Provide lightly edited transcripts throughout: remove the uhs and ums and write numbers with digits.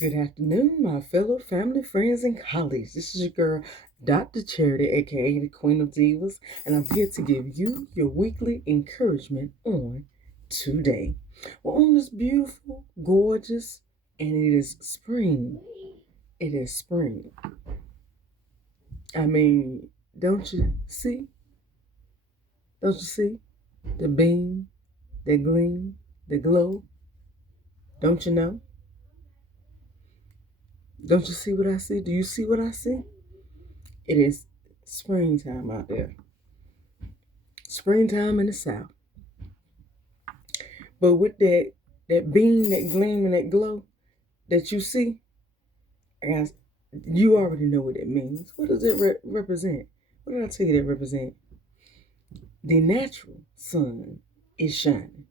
Good afternoon, my fellow family, friends, and colleagues. This is your girl, Dr. Charity, aka the Queen of Divas, and I'm here to give you your weekly encouragement on today. We're on this beautiful, gorgeous, and it is spring. It is spring. I mean, don't you see? Don't you see? The beam, the gleam, the glow. Don't you know? Don't you see what I see? Do you see what I see? It is springtime out there. Springtime in the South. But with that beam, that gleam, and that glow that you see, guys, you already know what it means. What does it represent? What did I tell you that represent? The natural sun is shining.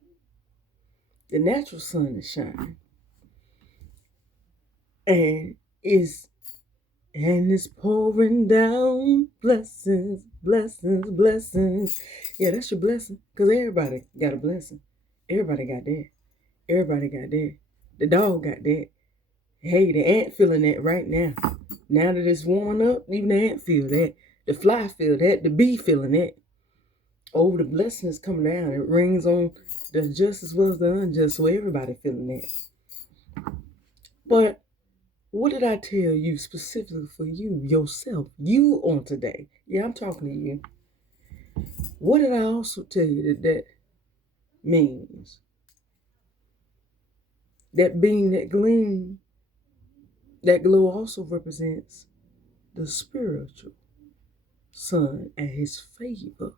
The natural sun is shining. And it's pouring down blessings, blessings, blessings. Yeah, that's your blessing. Because everybody got a blessing. Everybody got that. Everybody got that. The dog got that. Hey, the ant feeling that right now. Now that it's warming up, even the ant feel that. The fly feel that. The bee feeling that. Oh, the blessing is coming down. It rings on the just as well as the unjust. So everybody feeling that. But what did I tell you specifically for you, yourself, you on today? Yeah, I'm talking to you. What did I also tell you that means? That being, that gleam, that glow also represents the spiritual sun and his favor.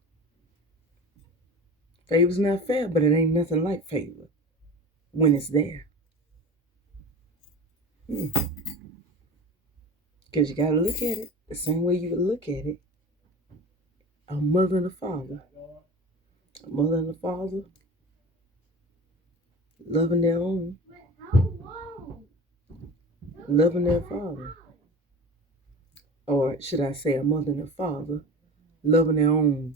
Favor's not fair, but it ain't nothing like favor when it's there. Because you got to look at it the same way you would look at it. A mother and a father. A mother and a father loving their own. Loving their father. Or should I say a mother and a father loving their own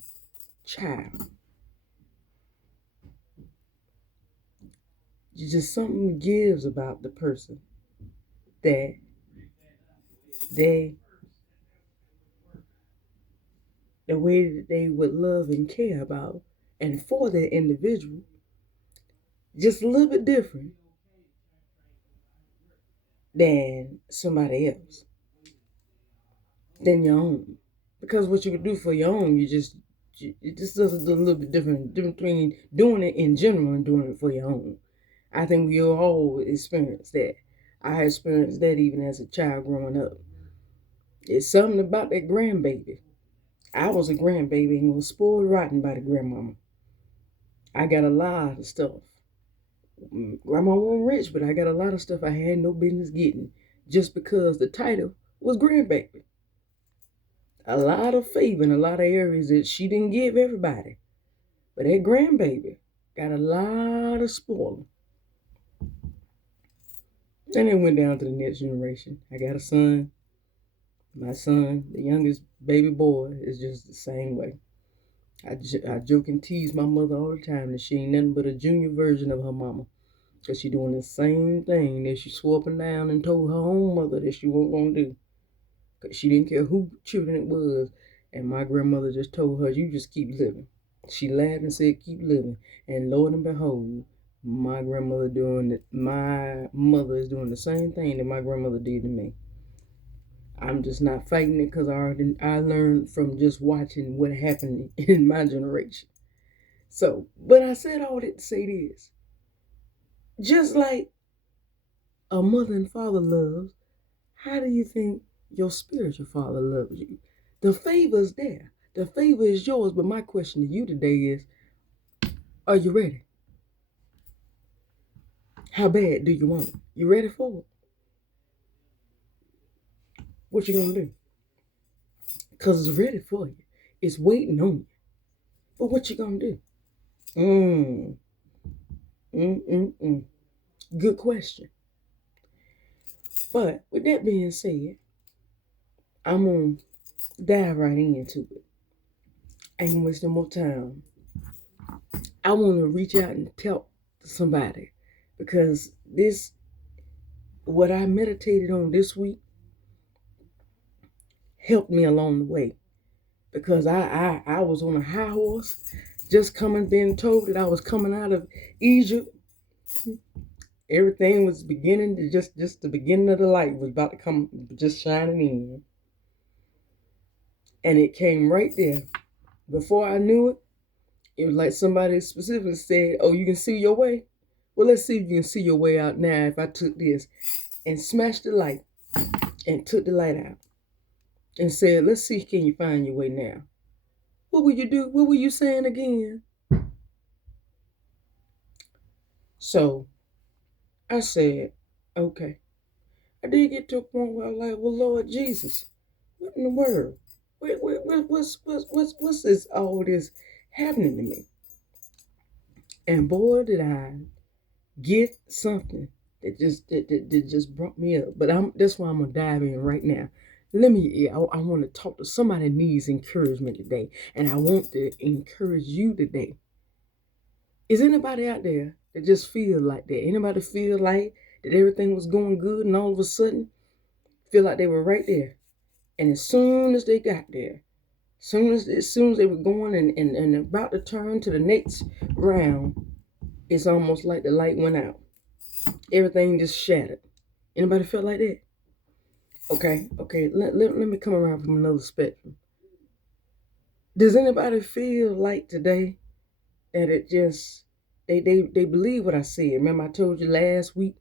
child. You just something gives about the person that the way that they would love and care about and for that individual, just a little bit different than somebody else, than your own. Because what you would do for your own, it just does a little bit different between doing it in general and doing it for your own. I think we all experience that. I experienced that even as a child growing up. It's something about that grandbaby. I was a grandbaby and was spoiled rotten by the grandmama. I got a lot of stuff. Grandma wasn't rich, but I got a lot of stuff I had no business getting just because the title was grandbaby. A lot of favor in a lot of areas that she didn't give everybody. But that grandbaby got a lot of spoiling. And it went down to the next generation. I got a son. My son, the youngest baby boy, is just the same way. I joke and tease my mother all the time that she ain't nothing but a junior version of her mama. Because she doing the same thing that she swore up and down and told her own mother that she wasn't going to do. Because she didn't care who children it was. And my grandmother just told her, you just keep living. She laughed and said, keep living. And Lord and behold, my mother is doing the same thing that my grandmother did to me. I'm just not fighting it because I learned from just watching what happened in my generation. So, but I said all that to say this. Just like a mother and father loves, how do you think your spiritual father loves you? The favor is there. The favor is yours, but my question to you today is, are you ready? How bad do you want it? You ready for it? What you gonna do? Because it's ready for you. It's waiting on you. But what you gonna do? Mm. Good question. But with that being said, I'm gonna dive right into it. I ain't wasting more time. I want to reach out and tell somebody because this what I meditated on this week helped me along the way, because I was on a high horse, just being told that I was coming out of Egypt. Everything was beginning to just the beginning of the light was about to come, just shining in. And it came right there. Before I knew it, it was like somebody specifically said, "Oh, you can see your way? Well, let's see if you can see your way out now." If I took this and smashed the light and took the light out and said, "Let's see, can you find your way now?" What would you do? What were you saying again? So I said, okay. I did get to a point where I was like, well, Lord Jesus, what in the world? What's this, all this happening to me? And boy, did I get something that just brought me up. But that's why I'm gonna dive in right now. I want to talk to somebody that needs encouragement today, and I want to encourage you today. Is anybody out there that just feel like that? Anybody feel like that everything was going good, and all of a sudden feel like they were right there, and as soon as they got there, as soon as they were going and about to turn to the next round, it's almost like the light went out. Everything just shattered. Anybody feel like that? Okay. Let me come around from another spectrum. Does anybody feel like today that it just they believe what I said? Remember I told you last week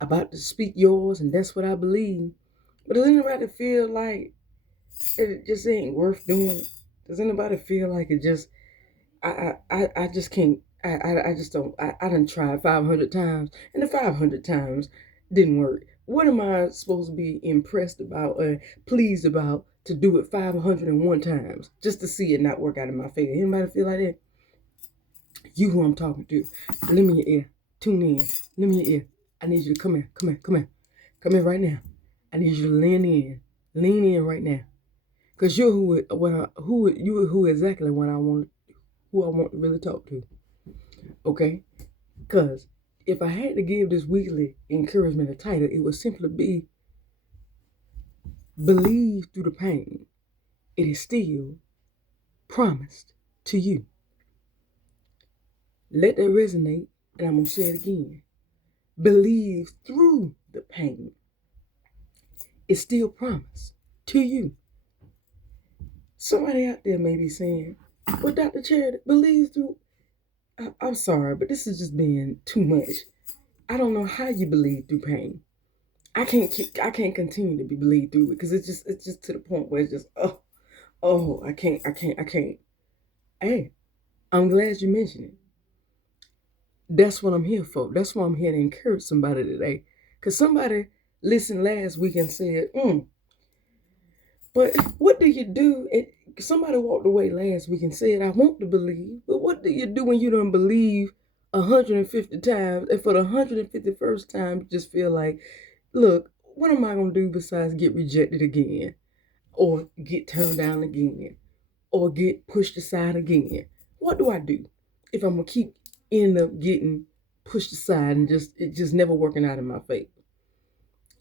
about to speak yours, and that's what I believe. But does anybody feel like it just ain't worth doing it? Does anybody feel like it just I just can't, I just don't, I done tried 500 times, and the 500 times didn't work. What am I supposed to be impressed about or pleased about to do it 501 times just to see it not work out in my favor? Anybody feel like that? You who I'm talking to, lend me your ear. Tune in. Lend me your ear. I need you to come here. Come here right now. I need you to lean in. Lean in right now. Cause you're who exactly what I want, who I want to really talk to. Okay? Because if I had to give this weekly encouragement a title, it would simply be Believe Through the Pain. It is still promised to you. Let that resonate, and I'm going to say it again. Believe through the pain. It's still promised to you. Somebody out there may be saying, well, Dr. Charity, believe through. I'm sorry, but this is just being too much. I don't know how you believe through pain. I can't continue to be believed through it, because it's just to the point where it's just I can't. Hey, I'm glad you mentioned it. That's what I'm here for. That's why I'm here to encourage somebody today. Because somebody listened last week and said, but what do you do? Somebody walked away last week and said, I want to believe, but what do you do when you don't believe 150 times, and for the 151st time you just feel like, look, what am I going to do besides get rejected again, or get turned down again, or get pushed aside again? What do I do if I'm going to keep end up getting pushed aside and it just never working out in my favor?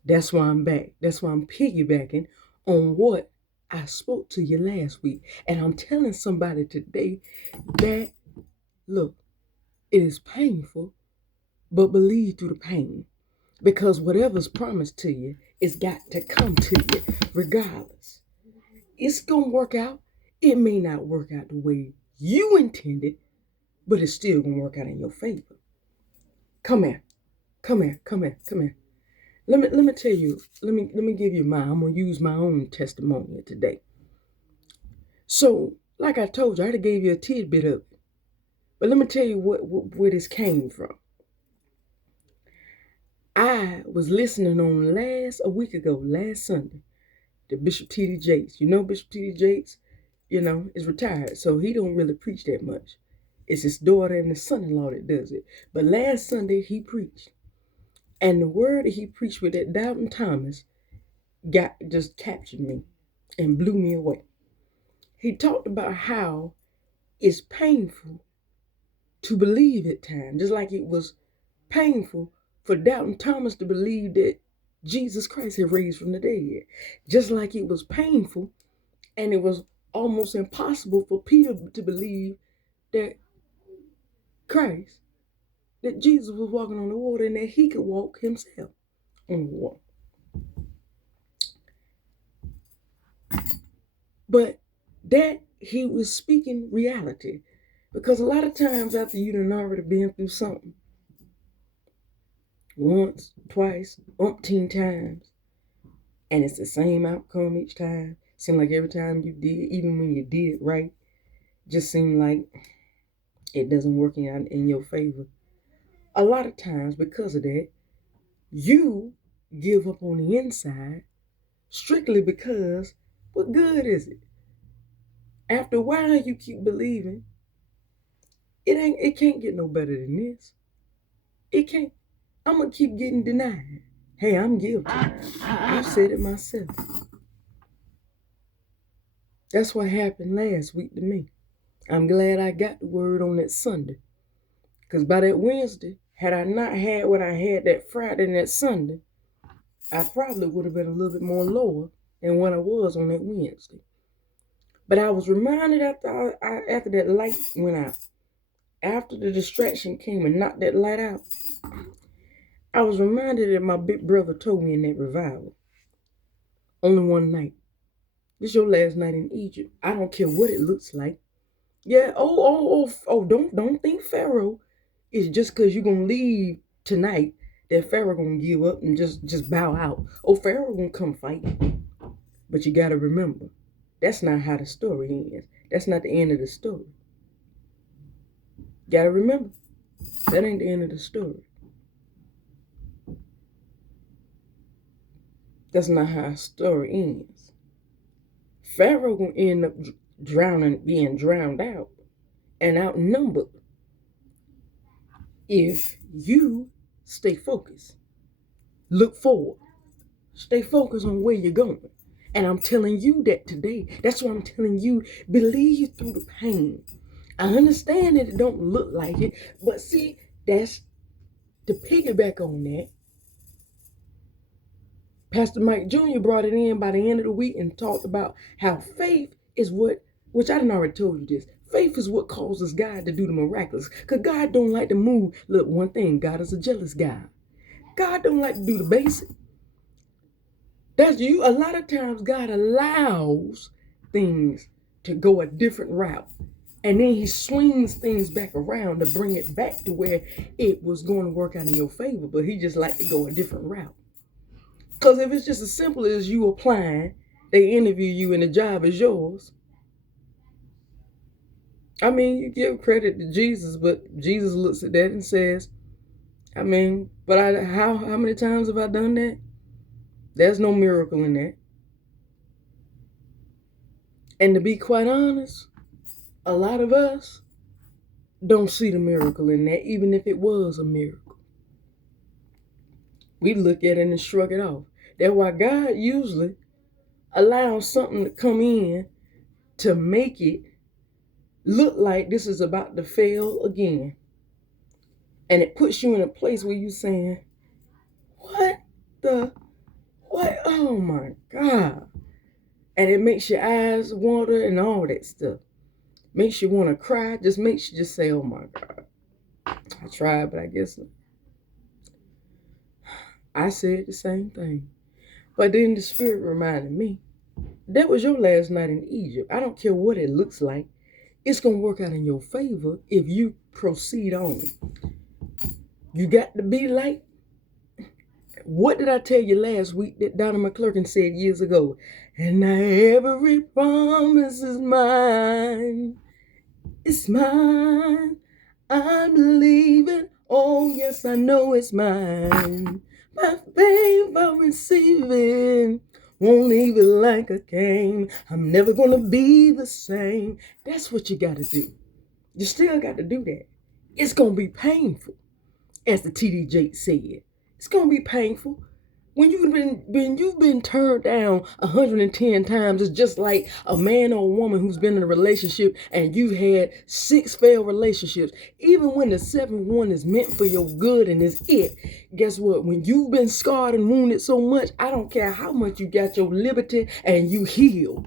That's why I'm back. That's why I'm piggybacking on what I spoke to you last week. And I'm telling somebody today that, look, it is painful, but believe through the pain. Because whatever's promised to you, it's got to come to you regardless. It's going to work out. It may not work out the way you intended, but it's still going to work out in your favor. Come here. Let me tell you, let me give you I'm going to use my own testimony today. So, like I told you, I gave you a tidbit of it. But let me tell you where this came from. I was listening on a week ago, last Sunday, to Bishop T.D. Jakes. You know Bishop T.D. Jakes, is retired, so he don't really preach that much. It's his daughter and his son-in-law that does it. But last Sunday, he preached. And the word that he preached with that Doubting Thomas just captured me and blew me away. He talked about how it's painful to believe at times, just like it was painful for doubting Thomas to believe that Jesus Christ had raised from the dead. Just like it was painful and it was almost impossible for Peter to believe that Christ, that Jesus was walking on the water and that he could walk himself on the water. But that he was speaking reality. Because a lot of times after you done already been through something, once, twice, umpteen times, and it's the same outcome each time. Seemed like every time you did, even when you did right, just seemed like it doesn't work in your favor. A lot of times because of that, you give up on the inside strictly because what good is it? After a while you keep believing it can't get no better than this. It can't. I'm gonna keep getting denied. Hey, I'm guilty. I said it myself. That's what happened last week to me. I'm glad I got the word on that Sunday. Because by that Wednesday, had I not had what I had that Friday and that Sunday, I probably would have been a little bit more lower than what I was on that Wednesday. But I was reminded after that light went out, after the distraction came and knocked that light out, I was reminded that my big brother told me in that revival, only one night. This is your last night in Egypt. I don't care what it looks like. Yeah, don't think Pharaoh is just because you're going to leave tonight that Pharaoh going to give up and just bow out. Oh, Pharaoh going to come fight. But you got to remember, that's not how the story ends. That's not the end of the story. Got to remember, that ain't the end of the story. That's not how a story ends. Pharaoh gonna end up being drowned out and outnumbered if you stay focused. Look forward. Stay focused on where you're going. And I'm telling you that today. That's why I'm telling you, believe through the pain. I understand that it don't look like it, but see, that's to piggyback on that. Pastor Mike Jr. brought it in by the end of the week and talked about how faith is which I done already told you this. Faith is what causes God to do the miraculous. Because God don't like to move. Look, one thing, God is a jealous God. God don't like to do the basic. That's you. A lot of times God allows things to go a different route. And then he swings things back around to bring it back to where it was going to work out in your favor. But he just like to go a different route. Because if it's just as simple as you applying, they interview you and the job is yours. I mean, you give credit to Jesus, but Jesus looks at that and says, how many times have I done that? There's no miracle in that. And to be quite honest, a lot of us don't see the miracle in that, even if it was a miracle. We look at it and shrug it off. That's why God usually allows something to come in to make it look like this is about to fail again. And it puts you in a place where you're saying, what? Oh my God. And it makes your eyes water and all that stuff. Makes you want to cry. Just makes you just say, oh my God. I tried, but I guess not. I said the same thing. But then the Spirit reminded me, that was your last night in Egypt. I don't care what it looks like. It's going to work out in your favor if you proceed on. You got to be like, what did I tell you last week that Donna McClurkin said years ago? And now every promise is mine. It's mine. I'm believing. Oh, yes, I know it's mine. My faith I'm receiving. Won't leave it like I came. I'm never going to be the same. That's what you got to do. You still got to do that. It's going to be painful, as the TD Jakes said. It's going to be painful. When you've been turned down 110 times, it's just like a man or a woman who's been in a relationship and you've had 6 failed relationships. Even when the 7th one is meant for your good and is it, guess what? When you've been scarred and wounded so much, I don't care how much you got your liberty and you heal.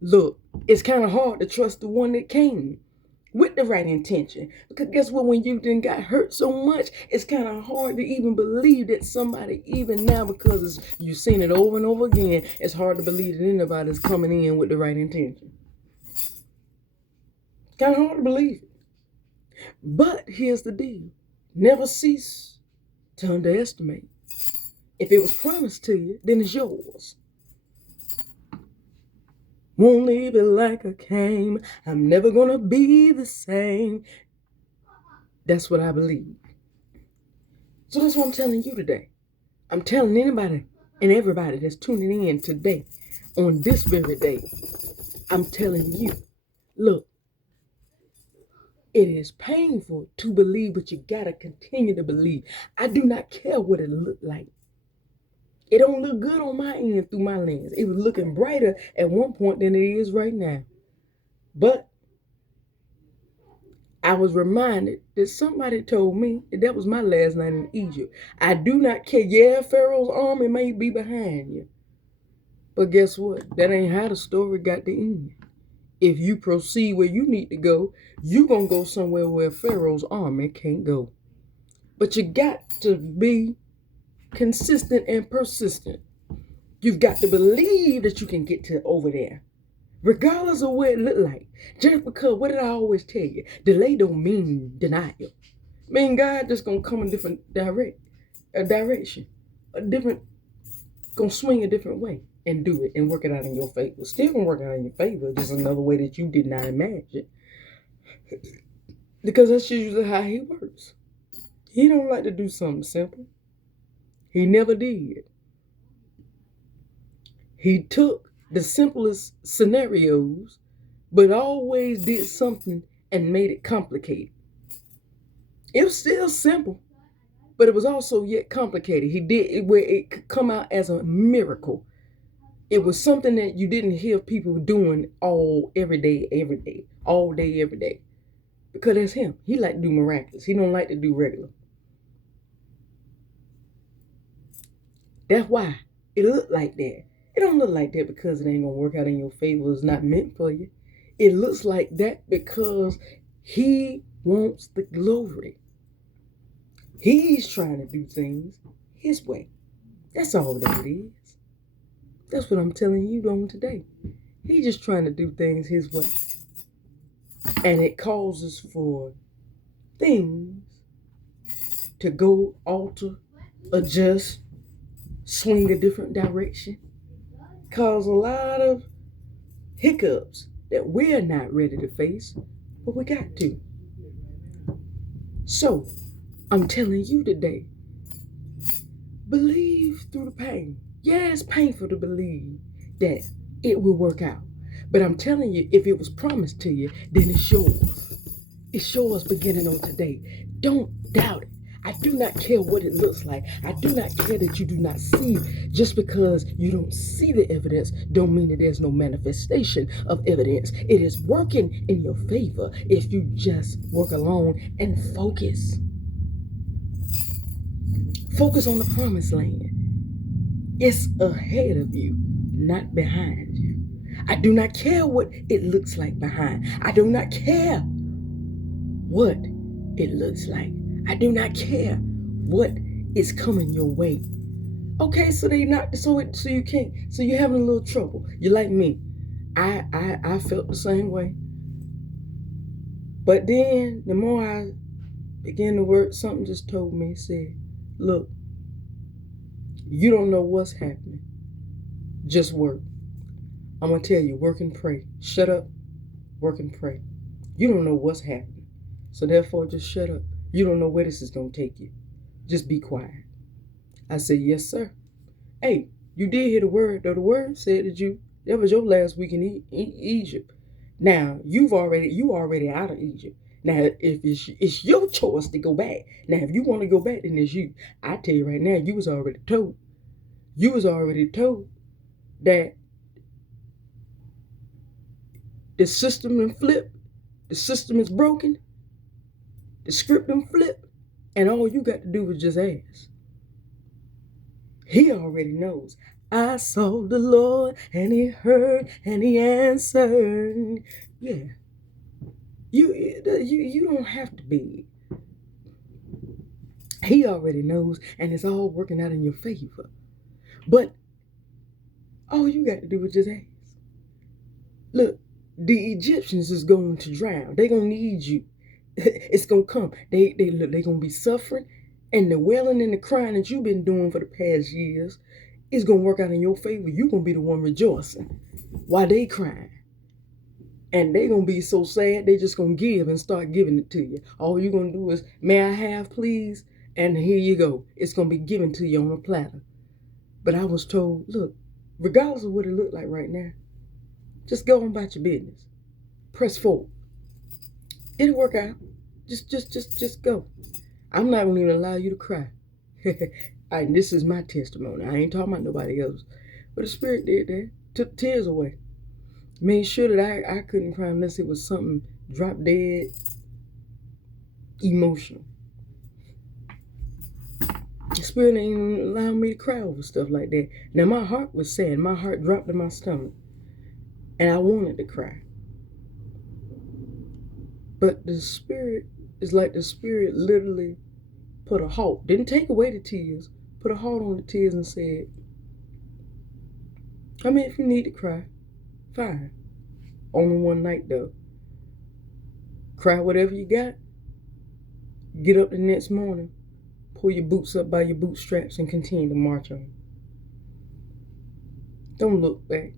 Look, it's kind of hard to trust the one that came with the right intention. Because guess what? When you then got hurt so much, it's kind of hard to even believe that somebody, even now, because you've seen it over and over again, it's hard to believe that anybody's coming in with the right intention. It's kind of hard to believe it. But here's the deal. Never cease to underestimate. If it was promised to you, then it's yours. Won't leave it like I came. I'm never gonna be the same. That's what I believe. So that's what I'm telling you today. I'm telling anybody and everybody that's tuning in today, on this very day, I'm telling you, look, it is painful to believe, but you gotta continue to believe. I do not care what it looked like. It don't look good on my end through my lens. It was looking brighter at one point than it is right now. But I was reminded that somebody told me that was my last night in Egypt. I do not care. Yeah, Pharaoh's army may be behind you. But guess what? That ain't how the story got to end. If you proceed where you need to go, you're going to go somewhere where Pharaoh's army can't go. But you got to be consistent and persistent. You've got to believe that you can get to over there, regardless of what it look like. Just because, what did I always tell you? Delay don't mean denial. I mean, God just going to come in different direction. Going to swing a different way and do it and work it out in your favor. Still going to work out in your favor, just another way that you did not imagine. Because that's usually how he works. He don't like to do something simple. He never did. He took the simplest scenarios, but always did something and made it complicated. It was still simple, but it was also yet complicated. He did it where it could come out as a miracle. It was something that you didn't hear people doing every day, all day, every day. Because that's him. He like to do miraculous. He don't like to do regular. That's why it looked like that. It don't look like that because it ain't gonna work out in your favor. It's not meant for you. It looks like that because he wants the glory. He's trying to do things his way. That's all that it is. That's what I'm telling you on today. He's just trying to do things his way. And it causes for things to go, alter, adjust, swing a different direction, cause a lot of hiccups that we're not ready to face, but we got to. So, I'm telling you today, believe through the pain. Yeah, it's painful to believe that it will work out. But I'm telling you, if it was promised to you, then it's yours. It's yours beginning on today. Don't doubt it. I do not care what it looks like. I do not care that you do not see. Just because you don't see the evidence don't mean that there's no manifestation of evidence. It is working in your favor if you just work alone and focus. Focus on the promised land. It's ahead of you, not behind you. I do not care what it looks like behind. I do not care what it looks like. I do not care what is coming your way. Okay, so you can't. So you're having a little trouble. You're like me. I felt the same way. But then the more I began to work, something just told me, said, look, you don't know what's happening. Just work. I'm going to tell you, work and pray. Shut up, work and pray. You don't know what's happening. So therefore, just shut up. You don't know where this is going to take you. Just be quiet. I said, yes, sir. Hey, you did hear the word, though. The word said that was your last week in Egypt. Now, you already out of Egypt. Now, if it's your choice to go back. Now, if you want to go back, then it's you. I tell you right now, you was already told. You was already told that the system done flipped, the system is broken, the script done flipped, and all you got to do is just ask. He already knows. I saw the Lord, and he heard, and he answered. Yeah. You don't have to be. He already knows, and it's all working out in your favor. But all you got to do is just ask. Look, the Egyptians is going to drown. They're going to need you. It's going to come. They're going to be suffering, and the wailing and the crying that you've been doing for the past years is going to work out in your favor. You're going to be the one rejoicing while they crying. And they're going to be so sad, they just going to give and start giving it to you. All you're going to do is, may I have, please? And here you go. It's going to be given to you on a platter. But I was told, look, regardless of what it looked like right now, just go on about your business. Press forward. It'll work out. Just go. I'm not going to even allow you to cry. And this is my testimony. I ain't talking about nobody else. But the Spirit did that. Took tears away. Made sure that I couldn't cry unless it was something drop dead emotional. The Spirit ain't even allowed me to cry over stuff like that. Now my heart was sad. My heart dropped in my stomach. And I wanted to cry. But the Spirit is like the Spirit literally put a halt. Didn't take away the tears. Put a halt on the tears and said, I mean, if you need to cry, fine. Only one night though. Cry whatever you got. Get up the next morning. Pull your boots up by your bootstraps and continue to march on. Don't look back.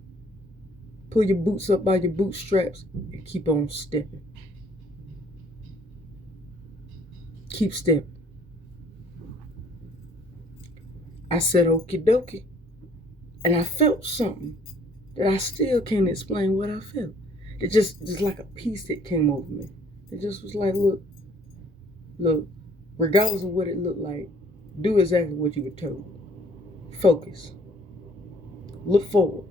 Pull your boots up by your bootstraps and keep on stepping. Keep stepping. I said okie dokie. And I felt something that I still can't explain what I felt. It just like a peace that came over me. It just was like, look, regardless of what it looked like, do exactly what you were told. Focus. Look forward.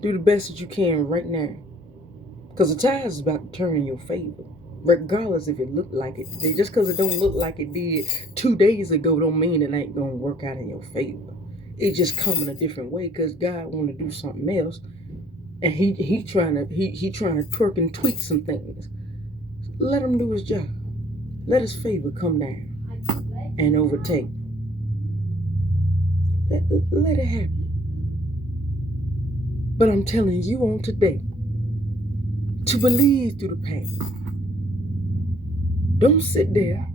Do the best that you can right now. Because the tide is about to turn in your favor. Regardless if it looked like it today. Just because it don't look like it did 2 days ago don't mean it ain't going to work out in your favor. It just come in a different way because God want to do something else. And he trying to twerk and tweak some things. Let him do his job. Let his favor come down and overtake. Let it happen. But I'm telling you on today to believe through the pain. Don't sit there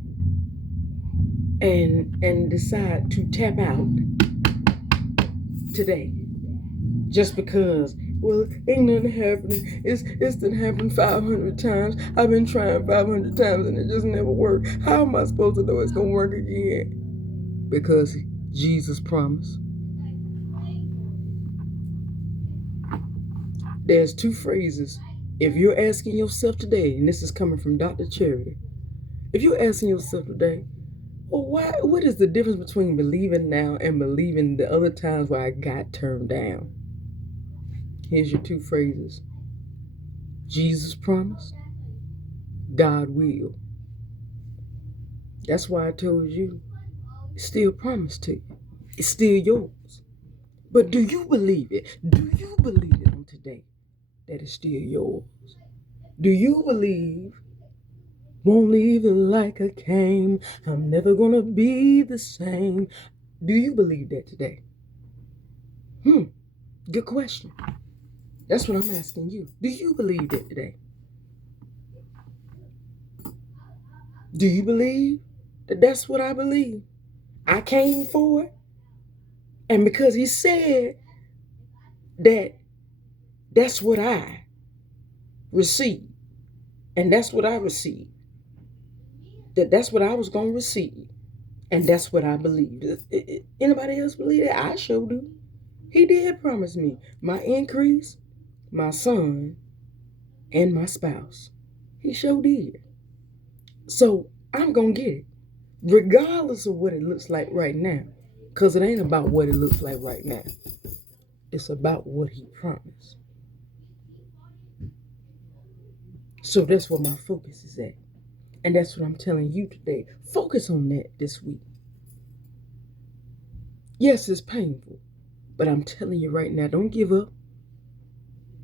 and decide to tap out today just because, well, ain't nothing happening. It's done happened 500 times. I've been trying 500 times and it just never worked. How am I supposed to know it's going to work again? Because Jesus promised. There's 2 phrases. If you're asking yourself today, and this is coming from Dr. Charity, if you're asking yourself today, well, what is the difference between believing now and believing the other times where I got turned down? Here's your 2 phrases. Jesus promised, God will. That's why I told you, it's still promised to you. It's still yours. But do you believe it? Do you believe it on today that it's still yours? Do you believe, won't leave it like I came, I'm never gonna be the same? Do you believe that today? Good question. That's what I'm asking you. Do you believe that today? Do you believe that that's what I believe? I came for it. And because he said that that's what I received. And that's what I received. That's what I was going to receive. And that's what I believed. Anybody else believe that? I sure do. He did promise me my increase, my son, and my spouse. He sure did. So I'm going to get it. Regardless of what it looks like right now. Because it ain't about what it looks like right now. It's about what he promised. So that's where my focus is at. And that's what I'm telling you today. Focus on that this week. Yes, it's painful. But I'm telling you right now, don't give up.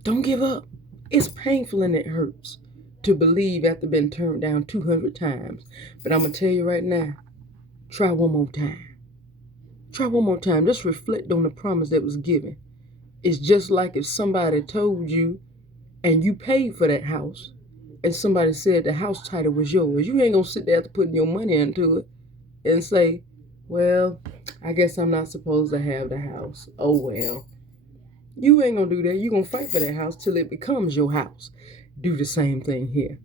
Don't give up. It's painful and it hurts to believe after being turned down 200 times. But I'm going to tell you right now, try one more time. Try one more time. Just reflect on the promise that was given. It's just like if somebody told you and you paid for that house and somebody said the house title was yours. You ain't going to sit there after putting your money into it and say, well, I guess I'm not supposed to have the house. Oh, well. You ain't going to do that. You're going to fight for that house till it becomes your house. Do the same thing here.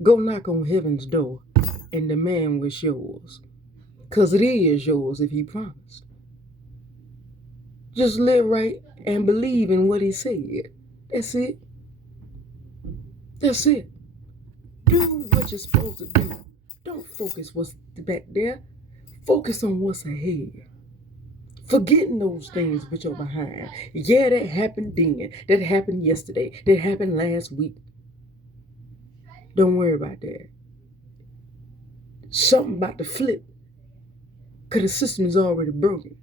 Go knock on heaven's door and demand what's yours. Because it is yours if he promised. Just live right and believe in what he said. That's it. That's it. Do what you're supposed to do. Don't focus what's back there. Focus on what's ahead. Forgetting those things which are behind. Yeah, that happened then. That happened yesterday. That happened last week. Don't worry about that. Something about to flip. Because the system is already broken.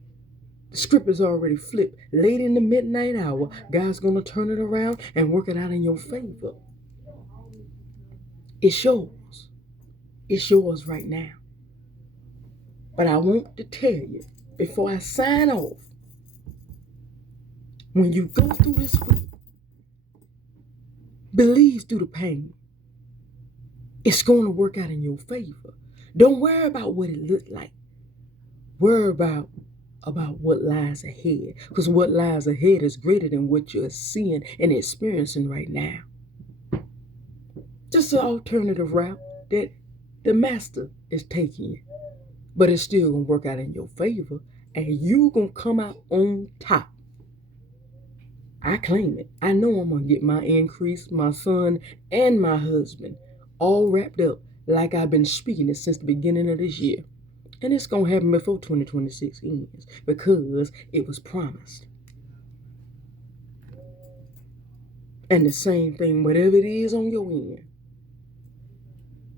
The script is already flipped. Late in the midnight hour, God's going to turn it around and work it out in your favor. It's yours. It's yours right now. But I want to tell you, before I sign off, when you go through this week, believe through the pain. It's going to work out in your favor. Don't worry about what it looked like. Worry about what lies ahead. Because what lies ahead is greater than what you're seeing and experiencing right now. Just an alternative route that the master is taking you. But it's still going to work out in your favor. And you're going to come out on top. I claim it. I know I'm going to get my increase, my son, and my husband all wrapped up like I've been speaking it since the beginning of this year. And it's going to happen before 2026 ends because it was promised. And the same thing, whatever it is on your end,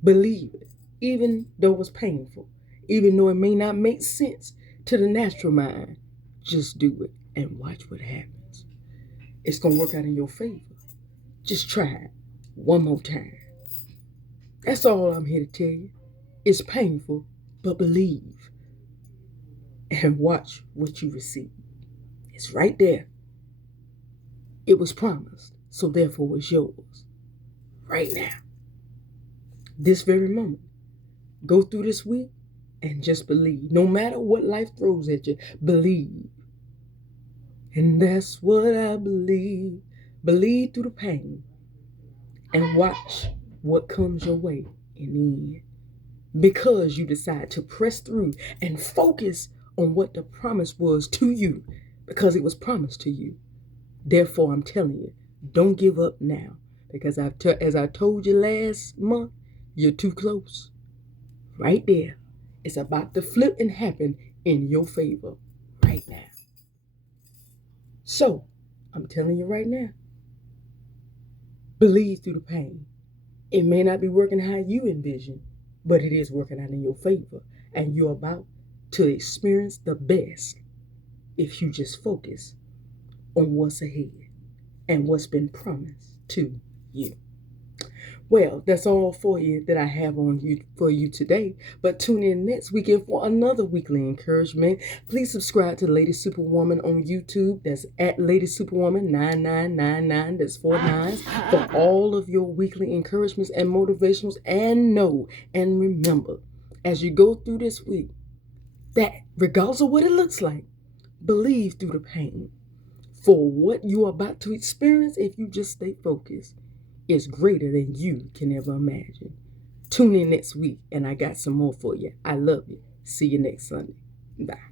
believe it, even though it's painful, even though it may not make sense to the natural mind. Just do it and watch what happens. It's going to work out in your favor. Just try it one more time. That's all I'm here to tell you. It's painful, but believe and watch what you receive. It's right there. It was promised, so therefore it's yours. Right now. This very moment. Go through this week and just believe. No matter what life throws at you, believe. And that's what I believe. Believe through the pain and watch what comes your way in the end. Because you decide to press through and focus on what the promise was to you, because it was promised to you. Therefore, I'm telling you, don't give up now, because as I told you last month, you're too close. Right there. It's about to flip and happen in your favor right now. So, I'm telling you right now, believe through the pain. It may not be working how you envision, but it is working out in your favor. And you're about to experience the best if you just focus on what's ahead and what's been promised to you. Well, that's all for you that I have for you today. But tune in next weekend for another weekly encouragement. Please subscribe to Lady Superwoman on YouTube. That's at Lady Superwoman 9999. That's 4 9s for all of your weekly encouragements and motivationals. And know and remember, as you go through this week, that regardless of what it looks like, believe through the pain. For what you are about to experience, if you just stay focused, is greater than you can ever imagine. Tune in next week, and I got some more for you. I love you. See you next Sunday. Bye.